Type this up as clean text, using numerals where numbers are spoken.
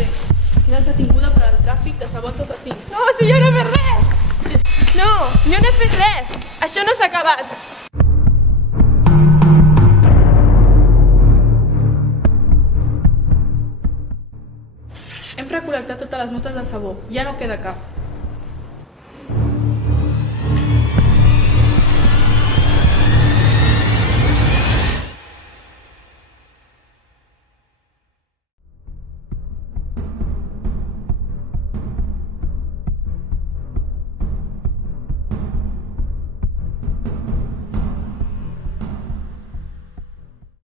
bé. Quedes detinguda per al tràfic de sabons assassins. No, si jo no he fet res! No, jo no he fet res! Això no s'ha acabat! Hem recol·lectat totes les mostres de sabó. Ja no queda cap.